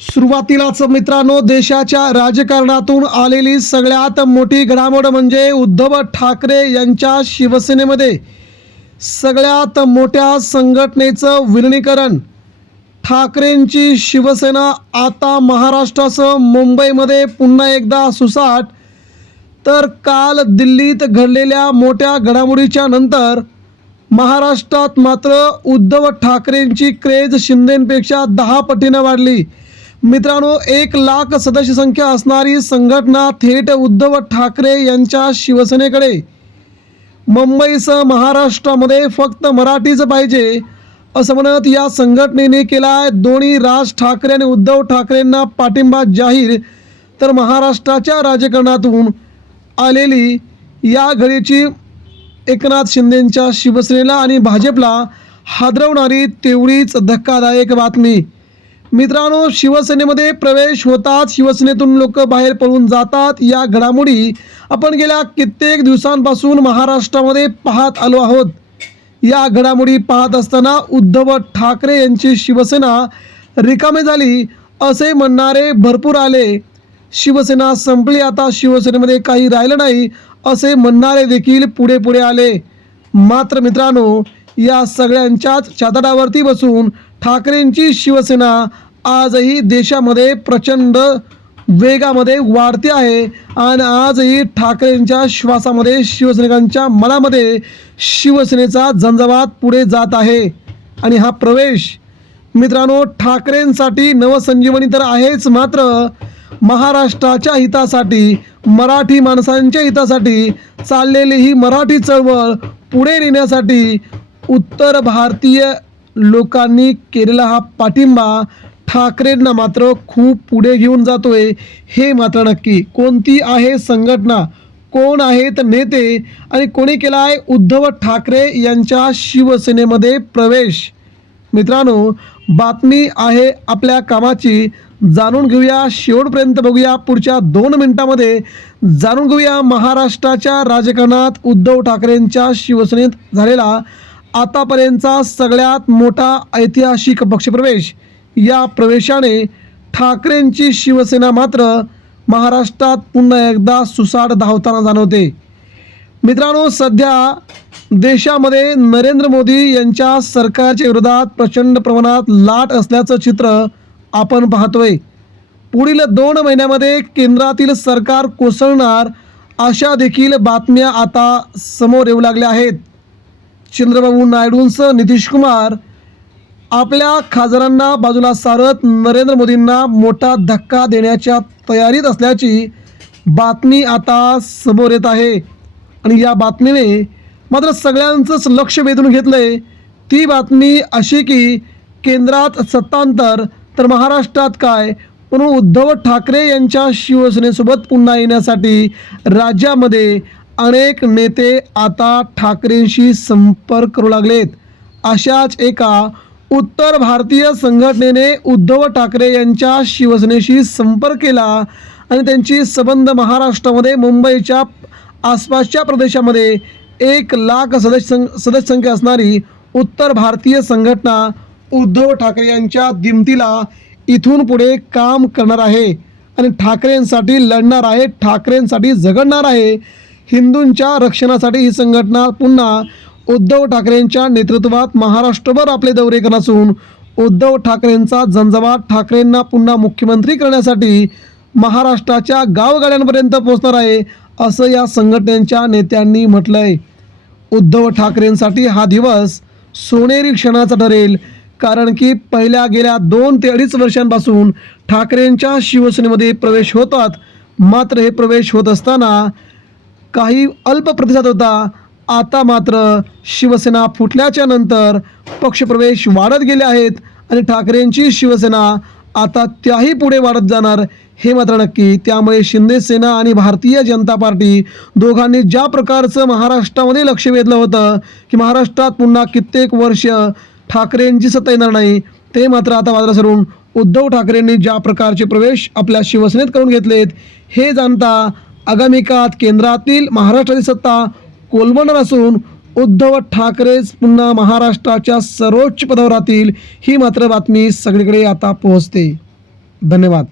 सुरुवातीलाच मित्रांनो, देशाच्या राजकारणातून आलेली सगळ्यात मोठी घडामोड म्हणजे उद्धव ठाकरे यांच्या शिवसेनेमध्ये सगळ्यात मोठ्या संघटनेचं विलिनीकरण. ठाकरेंची शिवसेना आता महाराष्ट्रासह मुंबईमध्ये पुन्हा एकदा सुसाट. तर काल दिल्लीत घडलेल्या मोठ्या घडामोडीच्या नंतर महाराष्ट्रात मात्र उद्धव ठाकरेंची क्रेज शिंदेंपेक्षा 10 पटीनं वाढली. मित्रांनो, 1,00,000 सदस्य संख्या असणारी संघटना थेट उद्धव ठाकरे यांच्या शिवसेनेकडे. मुंबईसह महाराष्ट्रामध्ये फक्त मराठीच पाहिजे असं म्हणत या संघटनेने केलाय दोन्ही राज ठाकरे आणि उद्धव ठाकरेंना पाठिंबा जाहीर. तर महाराष्ट्राच्या राजकारणातून आलेली या घडीची एकनाथ शिंदेंच्या शिवसेनेला आणि भाजपला हादरवणारी तेवढीच धक्कादायक बातमी. मित्रांनो, शिवसेनेमध्ये प्रवेश होताच शिवसेनेतून लोक बाहेर पळून जातात. या घडामोडी आपण गेल्या कित्येक दिवसांपासून महाराष्ट्रामध्ये पाहत आलो आहोत. या घडामोडी पाहत असताना उद्धव ठाकरे यांची शिवसेना रिकामी झाली असे म्हणणारे भरपूर आले. शिवसेना संपली, आता शिवसेनेमध्ये काही राहिलं नाही असे म्हणणारे देखील पुढे पुढे आले. मात्र मित्रांनो, या सगळ्यांच्याच छाताडावरती बसून ठाकरेंची शिवसेना आजही देशामध्ये प्रचंड वेगामध्ये वाढते आहे आणि आजही ठाकरेंच्या श्वासामध्ये, शिवसैनिकांच्या मनामध्ये शिवसेनेचा झंझावात पुढे जात आहे. आणि हा प्रवेश मित्रांनो ठाकरेंसाठी नवसंजीवनी तर आहेच, मात्र महाराष्ट्राच्या हितासाठी, मराठी माणसांच्या हितासाठी चाललेली ही मराठी चळवळ पुढे नेण्यासाठी उत्तर भारतीय लोकांनी केलेला हा पाठिंबा ठाकरेंना मात्र खूप पुढे घेऊन जातोय, हे मात्र नक्की. कोणती आहे संघटना, कोण आहेत नेते आणि कोणी केला आहे उद्धव ठाकरे यांच्या शिवसेनेमध्ये प्रवेश? मित्रांनो, बातमी आहे आपल्या कामाची. जाणून घेऊया, शेवटपर्यंत बघूया. पुढच्या 2 मिनिटांमध्ये जाणून घेऊया महाराष्ट्राच्या राजकारणात उद्धव ठाकरेंच्या शिवसेनेत झालेला आतापर्यंतचा सगळ्यात मोठा ऐतिहासिक पक्षप्रवेश. या प्रवेशाने ठाकरेंची शिवसेना मात्र महाराष्ट्रात पुन्हा एकदा सुसाट धावताना जाणवते. मित्रांनो, सध्या देशामध्ये नरेंद्र मोदी यांच्या सरकारच्या विरोधात प्रचंड प्रमाणात लाट असल्याचं चित्र आपण पाहतोय. पुढील 2 महिन्यामध्ये केंद्रातील सरकार कोसळणार अशा देखील बातम्या आता समोर येऊ लागल्या आहेत. चंद्रबाबू नायडूंसह नितीश कुमार आपल्या खासदारांना बाजूला सारत नरेंद्र मोदींना मोठा धक्का देण्याच्या तयारीत असल्याची बातमी आता समोर येत आहे. आणि या बातमीने मात्र सगळ्यांचंच लक्ष वेधून घेतलंय. ती बातमी अशी की केंद्रात सत्तांतर तर महाराष्ट्रात काय, म्हणून उद्धव ठाकरे यांच्या शिवसेनेसोबत पुन्हा येण्यासाठी राज्यामध्ये अनेक नेते आता ठाकरेंशी संपर्क करू लागलेत. अशाच एका उत्तर भारतीय संघटनेने उद्धव ठाकरे यांच्या शिवसेनेशी संपर्क केला आणि त्यांची संबंध महाराष्ट्रामध्ये मुंबईच्या आसपासच्या प्रदेशामध्ये 1,00,000 सदस्य संख्या असणारी उत्तर भारतीय संघटना उद्धव ठाकरे यांच्या दिमतीला इथून पुढे काम करणार आहे आणि ठाकरेंसाठी लढणार आहे, ठाकरेंसाठी झगडणार आहे. हिंदूंच्या रक्षणासाठी ही संघटना पुन्हा उद्धव ठाकरेंच्या नेतृत्वात महाराष्ट्रभर आपले दौरे करणार असून उद्धव ठाकरेंचा झंझावात ठाकरेंना पुन्हा मुख्यमंत्री करण्यासाठी महाराष्ट्राच्या गावगाड्यांपर्यंत पोहोचणार आहे असं या संघटनेच्या नेत्यांनी म्हटलंय. उद्धव ठाकरेंसाठी हा दिवस सोनेरी क्षणाचा ठरेल, कारण की गेल्या 2 ते 2.5 वर्षांपासून ठाकरेंच्या शिवसेनेमध्ये प्रवेश होतात. मात्र हे प्रवेश होत असताना काही अल्प प्रतिसाद होता. आता मात्र शिवसेना फुटल्याच्या नंतर पक्षप्रवेश वाढत गेले आहेत आणि ठाकरेंची शिवसेना आता त्याही पुढे वाढत जाणार, हे मात्र नक्की. त्यामुळे शिंदे सेना आणि भारतीय जनता पार्टी दोघांनी ज्या प्रकारचं महाराष्ट्रामध्ये लक्ष वेधलं होतं की महाराष्ट्रात पुन्हा कित्येक वर्ष ठाकरेंची सत्ता येणार नाही, ते मात्र आता बाजूला सरून उद्धव ठाकरेंनी ज्या प्रकारचे प्रवेश आपल्या शिवसेनेत करून घेतलेत, हे जाणता आगामी काळात केंद्रातील महाराष्ट्राची सत्ता कोलमडणार असून उद्धव ठाकरेच पुन्हा महाराष्ट्राच्या सर्वोच्च पदावर राहतील, ही मात्र बातमी सगळीकडे आता पोहोचते. धन्यवाद.